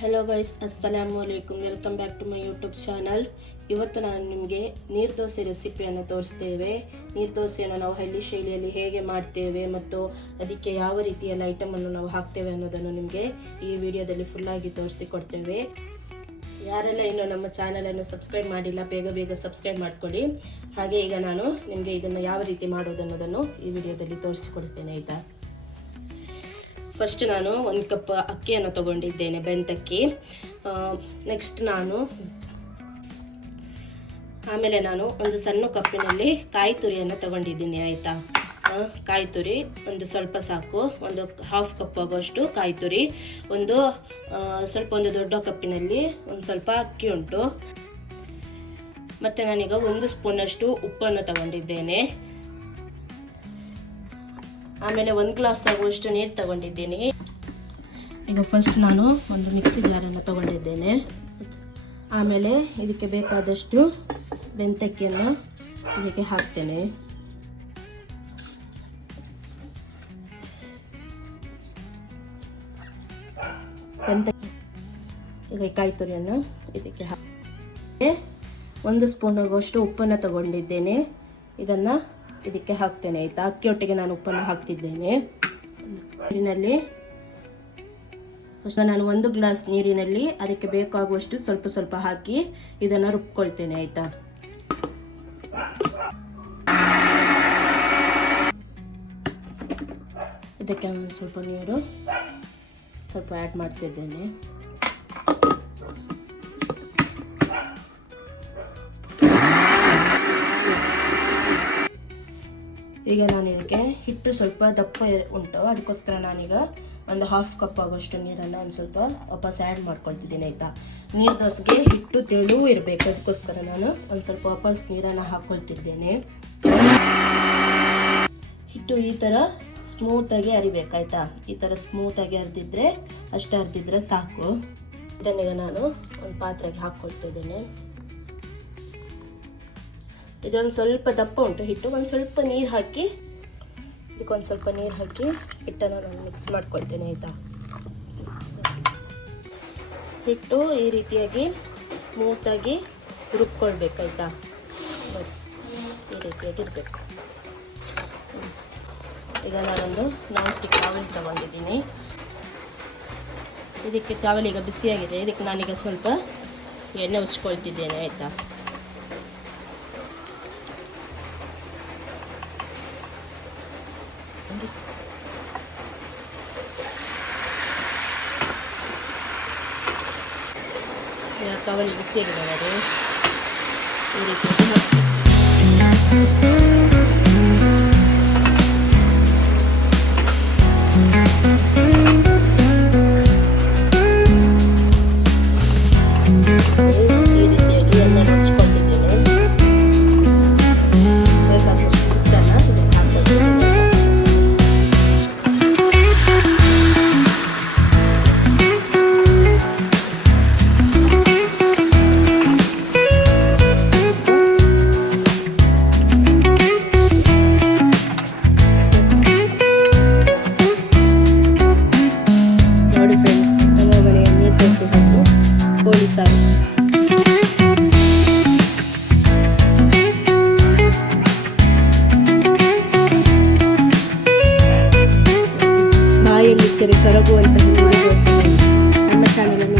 Hello guys, ಅಸ್ಸಲಾಮು ಅಲೈಕುಮ್. Welcome back to my YouTube channel. ಇವತ್ತು ನಾನು ನಿಮಗೆ ನೀರು ದೋಸೆ ರೆಸಿಪಿಯನ್ನು ತೋರಿಸ್ತೇವೆ. ನೀರು ದೋಸೆಯನ್ನು ನಾವು ಹಳ್ಳಿ ಶೈಲಿಯಲ್ಲಿ ಹೇಗೆ ಮಾಡ್ತೇವೆ ಮತ್ತು ಅದಕ್ಕೆ ಯಾವ ರೀತಿಯ ಐಟಮನ್ನು ನಾವು ಹಾಕ್ತೇವೆ ಅನ್ನೋದನ್ನು ನಿಮಗೆ ಈ ವಿಡಿಯೋದಲ್ಲಿ ಫುಲ್ಲಾಗಿ ತೋರಿಸಿಕೊಡ್ತೇವೆ. ಯಾರೆಲ್ಲ ಇನ್ನೂ ನಮ್ಮ ಚಾನಲನ್ನು ಸಬ್ಸ್ಕ್ರೈಬ್ ಮಾಡಿಲ್ಲ, ಬೇಗ ಸಬ್ಸ್ಕ್ರೈಬ್ ಮಾಡಿಕೊಡಿ. ಹಾಗೆ ಈಗ ನಾನು ನಿಮಗೆ ಇದನ್ನು ಯಾವ ರೀತಿ ಮಾಡೋದು ಅನ್ನೋದನ್ನು ಈ ವಿಡಿಯೋದಲ್ಲಿ ತೋರಿಸಿಕೊಡ್ತೇನೆ, ಆಯಿತಾ. ಫಸ್ಟ್ ನಾನು 1 ಕಪ್ ಅಕ್ಕಿಯನ್ನು ತಗೊಂಡಿದ್ದೇನೆ, ಬೆಂತಕ್ಕಿ. ನೆಕ್ಸ್ಟ್ ಆಮೇಲೆ ನಾನು ಒಂದು ಸಣ್ಣ ಕಪ್ಪಿನಲ್ಲಿ ಕಾಯಿ ತುರಿಯನ್ನು ತಗೊಂಡಿದ್ದೀನಿ, ಆಯಿತಾ. ಕಾಯಿ ತುರಿ ಒಂದು ಸ್ವಲ್ಪ ಸಾಕು, ಒಂದು 1/2 ಕಪ್ ಆಗುವಷ್ಟು ಕಾಯಿ ತುರಿ. ಒಂದು ದೊಡ್ಡ ಕಪ್ಪಿನಲ್ಲಿ ಒಂದು ಸ್ವಲ್ಪ ಅಕ್ಕಿ ಉಂಟು. ಮತ್ತು ನಾನೀಗ 1 ಸ್ಪೂನಷ್ಟು ಉಪ್ಪನ್ನು ತಗೊಂಡಿದ್ದೇನೆ. ಆಮೇಲೆ 1 ಗ್ಲಾಸ್ ಆಗುವಷ್ಟು ನೀರು ತಗೊಂಡಿದ್ದೀನಿ. ಈಗ ಫಸ್ಟ್ ನಾನು ಒಂದು ಮಿಕ್ಸಿ ಜಾರನ್ನು ತಗೊಂಡಿದ್ದೇನೆ. ಆಮೇಲೆ ಇದಕ್ಕೆ ಬೇಕಾದಷ್ಟು ಬೆಂತಕ್ಕಿಯನ್ನು ಇದಕ್ಕೆ ಹಾಕ್ತೇನೆ. ಈಗ ಕಾಯಿ ತುರಿಯನ್ನು ಇದಕ್ಕೆ ಹಾಕಿ 1 ಸ್ಪೂನ್ ಆಗುವಷ್ಟು ಉಪ್ಪನ್ನು ತಗೊಂಡಿದ್ದೇನೆ. ಇದನ್ನು ಇದಕ್ಕೆ ಹಾಕ್ತೇನೆ, ಆಯಿತಾ. ಅಕ್ಕಿಯೊಟ್ಟಿಗೆ ನಾನು ಉಪ್ಪನ್ನು ಹಾಕ್ತಿದ್ದೇನೆ. ನೀರಿನಲ್ಲಿ ಫಸ್ಟ್ ನಾನು 1 ಗ್ಲಾಸ್ ನೀರಿನಲ್ಲಿ ಅದಕ್ಕೆ ಬೇಕಾಗುವಷ್ಟು ಸ್ವಲ್ಪ ಹಾಕಿ ಇದನ್ನು ರುಬ್ಕೊಳ್ತೇನೆ, ಆಯಿತಾ. ಇದಕ್ಕೆ ಒಂದು ಸ್ವಲ್ಪ ನೀರು ಆ್ಯಡ್ ಮಾಡ್ತಿದ್ದೇನೆ. ಈಗ ನಾನು ಇದಕ್ಕೆ ಹಿಟ್ಟು ಸ್ವಲ್ಪ ದಪ್ಪ ಉಂಟು, ಅದಕ್ಕೋಸ್ಕರ ನಾನೀಗ ಒಂದು 1/2 ಕಪ್ ಆಗೋಷ್ಟು ನೀರನ್ನು ಒಂದು ಸ್ವಲ್ಪ ವಾಪಸ್ ಆ್ಯಡ್ ಮಾಡ್ಕೊಳ್ತಿದ್ದೀನಿ, ಆಯಿತಾ. ನೀರು ದೋಸೆಗೆ ಹಿಟ್ಟು ತೆಳು ಇರಬೇಕು, ಅದಕ್ಕೋಸ್ಕರ ನಾನು ಒಂದು ಸ್ವಲ್ಪ ವಾಪಸ್ ನೀರನ್ನು ಹಾಕ್ಕೊಳ್ತಿದ್ದೇನೆ. ಹಿಟ್ಟು ಈ ಥರ ಸ್ಮೂತಾಗಿ ಅರಿಬೇಕಾಯ್ತಾ. ಈ ಥರ ಸ್ಮೂತಾಗಿ ಅರ್ದಿದ್ರೆ ಸಾಕು. ಇದನ್ನೀಗ ನಾನು ಒಂದು ಪಾತ್ರೆಗೆ ಹಾಕ್ಕೊಳ್ತಿದ್ದೇನೆ. ಇದೊಂದು ಸ್ವಲ್ಪ ದಪ್ಪ ಉಂಟು ಹಿಟ್ಟು. ಒಂದು ಸ್ವಲ್ಪ ನೀರು ಹಾಕಿ ಇದಕ್ಕೊಂದು ಸ್ವಲ್ಪ ನೀರು ಹಾಕಿ ಹಿಟ್ಟನ್ನು ನಾನು ಮಿಕ್ಸ್ ಮಾಡ್ಕೊಳ್ತೇನೆ, ಆಯಿತಾ. ಹಿಟ್ಟು ಈ ರೀತಿಯಾಗಿ ಸ್ಮೂತಾಗಿ ರುಬ್ಕೊಳ್ಬೇಕಾಯ್ತಾ. ಈ ರೀತಿಯಾಗಿ ಇರಬೇಕು. ಈಗ ನಾನೊಂದು ನಾನ್ ಸ್ಟಿಕ್ ಟವಲ್ ತಗೊಂಡಿದ್ದೀನಿ. ಇದಕ್ಕೆ ಟವಲ್ ಈಗ ಬಿಸಿಯಾಗಿದೆ. ಇದಕ್ಕೆ ನಾನೀಗ ಸ್ವಲ್ಪ ಎಣ್ಣೆ ಉಚ್ಕೊಳ್ತಿದ್ದೇನೆ, ಆಯಿತಾ. ಕವಲಿ ಬಿಸಿಯಾಗಿದೆ, ಅದು ಈ ರೀತಿ ಎಣ್ಣೆ ಹಚ್ಕೊಂಡಿದ್ದೇನೆ. ಬೇಕಾದಷ್ಟು ಹಿಟ್ಟನ್ನು ಇದಕ್ಕೆ ಹಾಕ್ಕೊಳ್ತಿದ್ದೇನೆ. ಬಾಯಲ್ಲಿ ಕರಗುವಂತಹ ನೀರು ದೋಸೆ ನಮ್ಮ ಚಾನಲನ್ನು